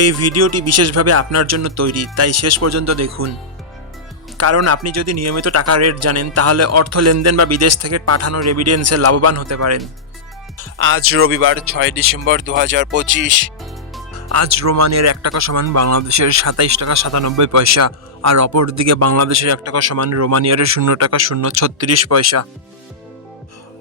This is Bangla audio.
এই ভিডিওটি বিশেষভাবে আপনার জন্য তৈরি, তাই শেষ পর্যন্ত দেখুন। কারণ আপনি যদি নিয়মিত টাকা রেট জানেন, তাহলে অর্থ লেনদেন বা বিদেশ থেকে পাঠানো রেভিডেন্সে লাভবান হতে পারেন। আজ রবিবার, ছয় ডিসেম্বর দু হাজার পঁচিশ। আজ রোমানিয়ার এক টাকা সমান বাংলাদেশের সাতাইশ টাকা সাতানব্বই পয়সা, আর অপরদিকে বাংলাদেশের এক টাকা সমান রোমানিয়ার শূন্য টাকা শূন্য ছত্রিশ পয়সা।